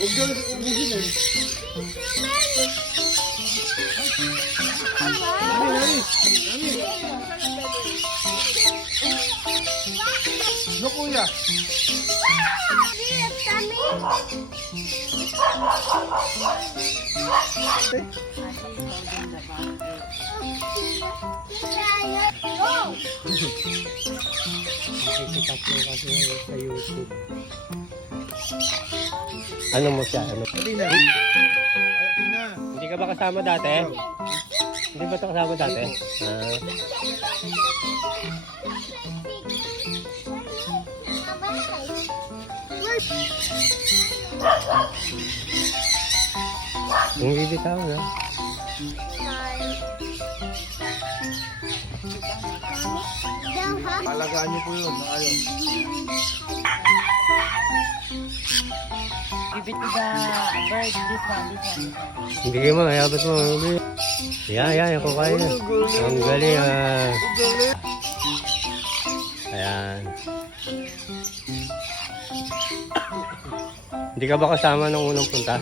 Huwag daw ubusin eh. Nani. No, kuya. Nakikita ko kasi sa YouTube. Ano mo siya? Ano? Atina. Ay, Atina. Hindi ka ba kasama dati? Hindi ba ito kasama dati? Ah. Yung bibitaw na. Alagaan niyo po yun. Ayaw. Give it to the bird. This one. Hindi kayo mo, hayabot mo. Yan, ako kaya. Ang galing ah. Ayan. Hindi ka ba kasama nung unang punta?